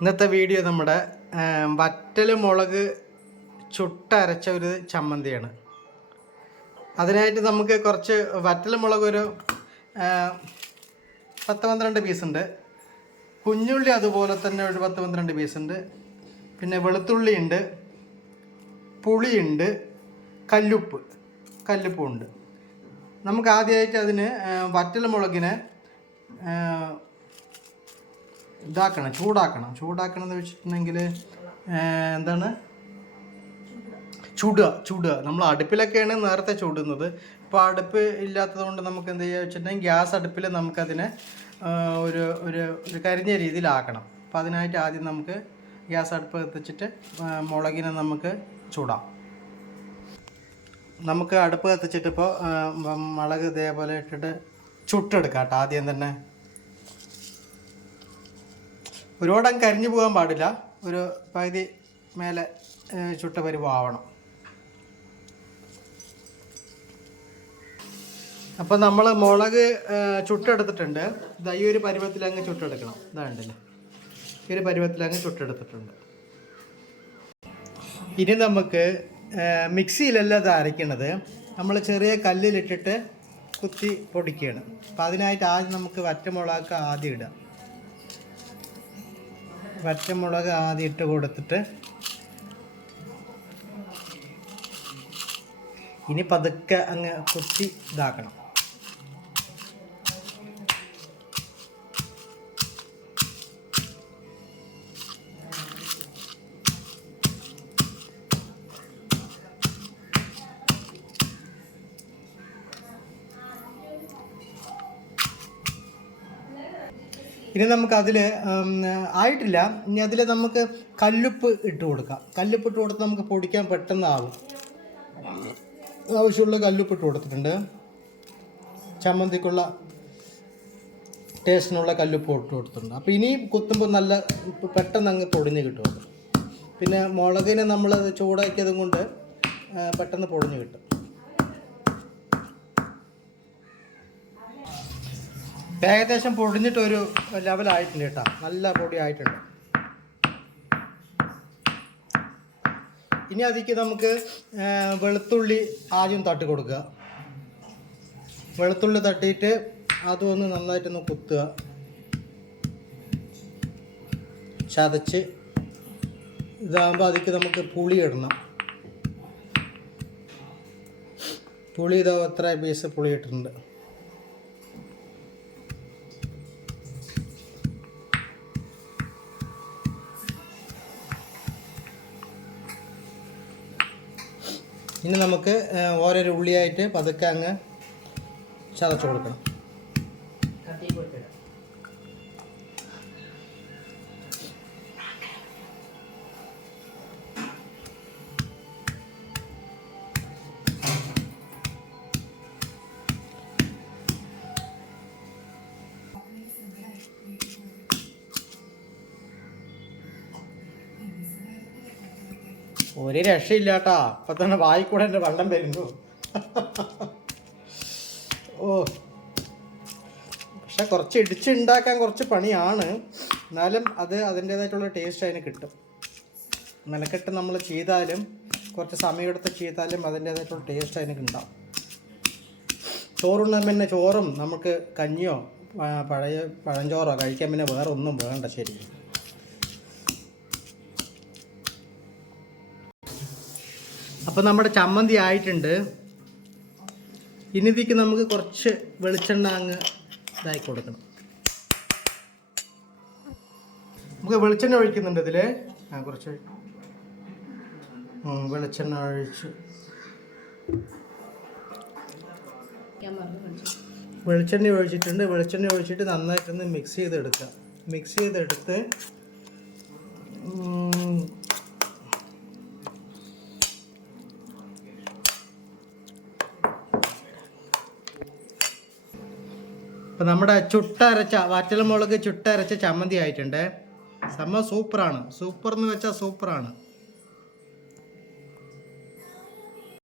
ഇന്നത്തെ വീഡിയോ നമ്മുടെ വറ്റൽ മുളക് ചുട്ടരച്ച ഒരു ചമ്മന്തിയാണ്. അതിനായിട്ട് നമുക്ക് കുറച്ച് വറ്റൽ മുളക് ഒരു 10-12 പീസുണ്ട്. കുഞ്ഞുള്ളി അതുപോലെ തന്നെ ഒരു 10-12 പീസുണ്ട്. പിന്നെ വെളുത്തുള്ളി ഉണ്ട്, പുളിയുണ്ട്, കല്ലുപ്പും ഉണ്ട്. നമുക്ക് ആദ്യമായിട്ട് അതിന് വറ്റൽ മുളകിനെ ചൂടാക്കണം എന്ന് വെച്ചിട്ടുണ്ടെങ്കിൽ എന്താണ് ചുടുക. നമ്മൾ അടുപ്പിലൊക്കെയാണ് നേരത്തെ ചുടുന്നത്. ഇപ്പോൾ അടുപ്പ് ഇല്ലാത്തത് കൊണ്ട് നമുക്ക് എന്ത് ചെയ്യുക വെച്ചിട്ടുണ്ടെങ്കിൽ ഗ്യാസ് അടുപ്പിൽ നമുക്കതിനെ ഒരു ഒരു ഒരു കരിഞ്ഞ രീതിയിലാക്കണം. അപ്പോൾ അതിനായിട്ട് ആദ്യം നമുക്ക് ഗ്യാസ് അടുപ്പ് കത്തിച്ചിട്ട് മുളകിനെ നമുക്ക് ചൂടാം. നമുക്ക് അടുപ്പ് കത്തിച്ചിട്ട് ഇപ്പോൾ മുളക് ഇതേപോലെ ഇട്ടിട്ട് ചുട്ടെടുക്കാം കേട്ടോ. ആദ്യം തന്നെ ഒരുപാടങ്ങ് കരിഞ്ഞു പോകാൻ പാടില്ല, ഒരു പകുതി മേലെ ചുട്ട പരിവാവണം. അപ്പോൾ നമ്മൾ മുളക് ചുട്ടെടുത്തിട്ടുണ്ട്. ഇതാ ഈ ഒരു പരുവത്തിലങ്ങ് ചുട്ടെടുക്കണം. ഇതാണ്ടല്ലോ, ഈ ഒരു പരുവത്തിലങ്ങ് ചുട്ടെടുത്തിട്ടുണ്ട്. ഇനി നമുക്ക് മിക്സിയിലല്ല ഇത് അരയ്ക്കണത്, നമ്മൾ ചെറിയ കല്ലിലിട്ടിട്ട് കുത്തി പൊടിക്കുകയാണ്. അപ്പം അതിനായിട്ട് ആദ്യം നമുക്ക് വറ്റമുളക് ആദ്യം ഇടാം. വറ്റമുളക് ആദ്യം ഇട്ട് കൊടുത്തിട്ട് ഇനി പതുക്കെ അങ്ങ് കുത്തി ഇതാക്കണം. ഇനി നമുക്കതിൽ ആയിട്ടില്ല. ഇനി അതിൽ നമുക്ക് കല്ലുപ്പ് ഇട്ട് കൊടുക്കാം. കല്ലുപ്പ് ഇട്ട് കൊടുത്ത് നമുക്ക് പൊടിക്കാൻ പെട്ടെന്നാവും. ആവശ്യമുള്ള കല്ലുപ്പ് ഇട്ട് കൊടുത്തിട്ടുണ്ട്. ചമ്മന്തിക്കുള്ള ടേസ്റ്റിനുള്ള കല്ലുപ്പ് ഇട്ട് കൊടുത്തിട്ടുണ്ട്. അപ്പോൾ ഇനി കുത്തുമ്പോൾ നല്ല പെട്ടെന്ന് അങ്ങ് പൊടിഞ്ഞ് കിട്ടും. പിന്നെ മുളകിനെ നമ്മൾ ചൂടാക്കിയതും കൊണ്ട് പെട്ടെന്ന് പൊടിഞ്ഞ് കിട്ടും. ഏകദേശം പൊടിഞ്ഞിട്ടൊരു ലെവലായിട്ടുണ്ട് കേട്ടോ, നല്ല പൊടി ആയിട്ടുണ്ട്. ഇനി അതിലേക്ക് നമുക്ക് വെളുത്തുള്ളി ആദ്യം തട്ടി കൊടുക്കുക. വെളുത്തുള്ളി തട്ടിയിട്ട് അതൊന്ന് നന്നായിട്ടൊന്ന് കുത്തുക, ചതച്ച്. ഇതാകുമ്പോൾ അതിലേക്ക് നമുക്ക് പുളി ഇടണം. പുളി ഇതാ എത്ര പീസ് പുളി ഇട്ടിട്ടുണ്ട്. ഇനി നമുക്ക് ഓരോരു ഉള്ളിയായിട്ട് പതുക്കെ അങ്ങ് ചതച്ച് കൊടുക്കണം. ഒരു രക്ഷയില്ല കേട്ടാ, അപ്പം തന്നെ വായിക്കൂടെ എൻ്റെ വെള്ളം വരുന്നു. പക്ഷെ കുറച്ച് ഇടിച്ചുണ്ടാക്കാൻ കുറച്ച് പണിയാണ്, എന്നാലും അത് അതിൻ്റേതായിട്ടുള്ള ടേസ്റ്റ് അതിന് കിട്ടും. മെനക്കെട്ട് നമ്മൾ ചെയ്താലും കുറച്ച് സമയമെടുത്ത് ചെയ്താലും അതിൻ്റേതായിട്ടുള്ള ടേസ്റ്റ് അതിന് ഉണ്ടാവും. ചോറുണ്ണാൻ പിന്നെ ചോറും നമുക്ക് കഞ്ഞിയോ പഴഞ്ചോറോ കഴിക്കാൻ പിന്നെ വേറെ ഒന്നും വേണ്ട. ശരി, അപ്പോൾ നമ്മുടെ ചമ്മന്തി ആയിട്ടുണ്ട്. ഇനി ഇതിലേക്ക് നമുക്ക് കുറച്ച് വെളിച്ചെണ്ണ അങ്ങ് ഇതായി കൊടുക്കണം. നമുക്ക് വെളിച്ചെണ്ണ ഒഴിക്കുന്നുണ്ട് ഇതിൽ. കുറച്ച് വെളിച്ചെണ്ണ ഒഴിച്ചിട്ടുണ്ട്. വെളിച്ചെണ്ണ ഒഴിച്ചിട്ട് നന്നായിട്ടൊന്ന് മിക്സ് ചെയ്തെടുക്കുക. മിക്സ് ചെയ്തെടുത്ത് അപ്പോൾ നമ്മുടെ വറ്റൽ മുളക് ചുട്ടരച്ച ചമ്മന്തി ആയിട്ടുണ്ട്. സംഭവം സൂപ്പറാണ്. സൂപ്പർ എന്ന് വെച്ചാൽ സൂപ്പറാണ്.